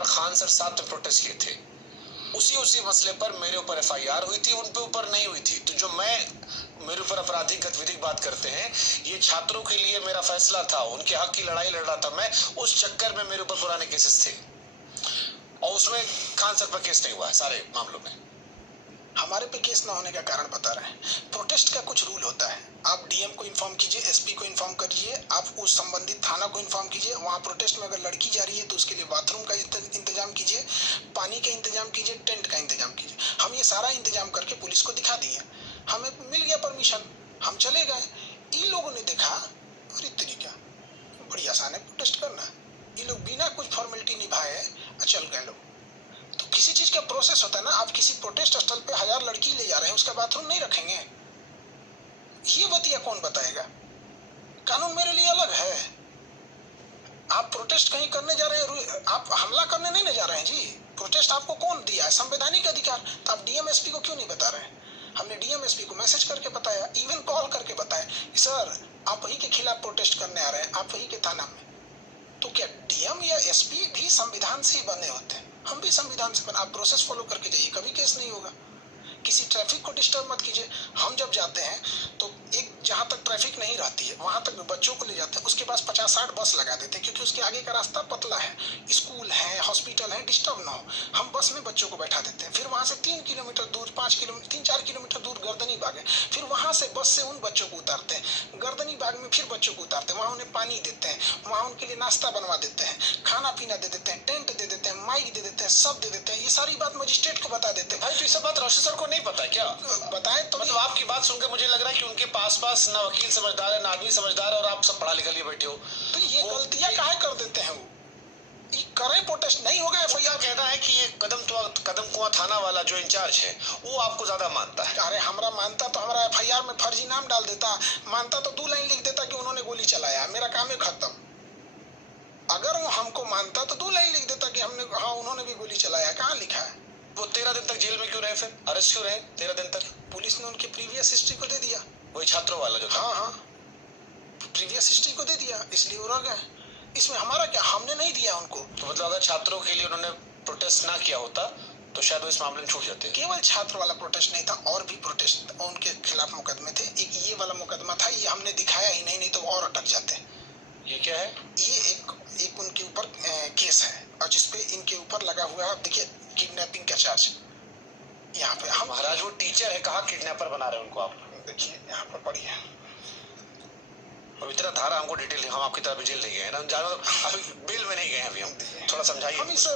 और खान सर साथ में प्रोटेस्ट किए थे। उसी मसले पर मेरे ऊपर एफआईआर हुई थी, उन पे ऊपर नहीं हुई थी। तो जो मेरे ऊपर आपराधिक गतिविधि की बात करते हैं, ये छात्रों के लिए मेरा फैसला था, उनके हक की लड़ाई लड़ रहा था मैं। उस चक्कर में मेरे ऊपर पुराने केसेस थे और उसमें खान सर पर केस नहीं हुआ है सारे मामलों में। हमारे पे केस ना होने का कारण बता रहे हैं। प्रोटेस्ट का कुछ रूल होता है, आप डीएम को इन्फॉर्म कीजिए, एसपी को इन्फॉर्म करिए, आप उस संबंधित थाना को इन्फॉर्म कीजिए। वहाँ प्रोटेस्ट में अगर लड़की जा रही है तो उसके लिए बाथरूम का इंतजाम कीजिए, पानी का इंतजाम कीजिए, टेंट का इंतजाम कीजिए। हम ये सारा इंतजाम करके पुलिस को दिखा दिए, हमें मिल गया परमिशन, हम चले गए। इन लोगों ने देखा, अरे तरीका बड़ी आसान है प्रोटेस्ट करना, ये लोग बिना कुछ फॉर्मेलिटी निभाए चल गए लोग। तो किसी चीज का प्रोसेस होता है ना, आप किसी प्रोटेस्ट स्थल पे 1000 लड़की ले जा रहे हैं, उसका बाथरूम नहीं रखेंगे? ये बतिया कौन बताएगा? कानून मेरे लिए अलग है। आप प्रोटेस्ट कहीं करने जा रहे हैं, आप हमला करने नहीं जा रहे हैं जी। प्रोटेस्ट आपको कौन दिया है? संवैधानिक अधिकार। तो आप डीएम एसपी को क्यों नहीं बता रहे हैं? हमने डीएम एसपी को मैसेज करके बताया, इवन कॉल करके बताया, सर आप वही के खिलाफ प्रोटेस्ट करने आ रहे हैं, आप वही के थाना में। तो क्या डीएम या एसपी भी संविधान से ही बने होते हैं? हम भी संविधान से बने। आप प्रोसेस फॉलो करके जाइए, कभी केस नहीं होगा। किसी ट्रैफिक को डिस्टर्ब मत कीजिए। हम जब जाते हैं तो एक जहां तक ट्रैफिक नहीं रहती है वहां तक बच्चों को ले जाते हैं, उसके पास 50-60 बस लगा देते हैं, क्योंकि उसके आगे का रास्ता पतला है, स्कूल है, हॉस्पिटल है, डिस्टर्ब ना हो। हम बस में बच्चों को बैठा देते हैं, फिर वहां से 3 किलोमीटर दूर, 5 किलोमीटर, 3-4 किलोमीटर दूर गर्दनी बाग है, फिर वहां से बस से उन बच्चों को उतारते हैं, गर्दनी बाग में फिर बच्चों को उतारते हैं, वहां उन्हें पानी देते हैं, वहां उनके लिए नाश्ता बनवा देते हैं, खाना पीना दे देते हैं, टेंट दे देते हैं, माइक दे देते हैं, सब दे देते हैं। ये सारी बात मजिस्ट्रेट को बता देते हैं। भाई तो ये सब बात रोशन सर को नहीं पता क्या? बताएं तो मतलब आपकी बात सुनकर मुझे लग रहा है कि उनके पास ना वकील समझदार है, ना आदमी समझदार है, और आप सब पढ़ा लिखा लिए बैठे हो। तो ये गलतियां काहे कर देते हैं? वो करें प्रोटेस्ट, नहीं होगा एफआईआर। कहना है कि ये कदम कुआं थाना वाला जो इंचार्ज है वो आपको ज्यादा मानता है। अरे हमरा मानता तो हमारा एफआईआर में फर्जी नाम डाल देता, मानता तो 2 लाइन लिख देता कि उन्होंने गोली चलाया, मेरा काम है खत्म। अगर वो हमको मानता तो 2 लाइन लिख देता कि उन्होंने भी गोली चलाया। कहाँ लिखा है? वो 13 दिन तक जेल में क्यों रहे, फिर अरेस्ट क्यों रहे 13 दिन तक? पुलिस ने उनकी प्रीवियस हिस्ट्री को दे दिया। वही छात्रों वाला जो था? हाँ, प्रीवियस हिस्ट्री को दे दिया, इसलिए वो रह गए। इसमें हमारा क्या? हमने नहीं दिया उनको। तो मतलब अगर छात्रों के लिए उन्होंने प्रोटेस्ट ना किया होता तो शायद वो इस मामले में छूट जाते। केवल छात्र वाला प्रोटेस्ट नहीं था, और भी प्रोटेस्ट उनके खिलाफ मुकदमे थे। एक ये वाला मुकदमा था, ये हमने दिखाया ही नहीं तो और अटक जाते। ये क्या है? ये एक उनके ऊपर केस है, और जिसपे इनके ऊपर लगा हुआ है, देखिए, किडनैपिंग का चार्ज। यहाँ पे हम महाराज वो टीचर है, कहाँ किडनैपर बना रहे हैं उनको आप? देखिए यहाँ पर पड़ी है। अब इतना धारा हमको डिटेल, हम आपकी तरफ जेल नहीं गए हैं ना, जानो अभी बेल में नहीं गए हैं अभी हम। थोड़ा समझाइए। हम इस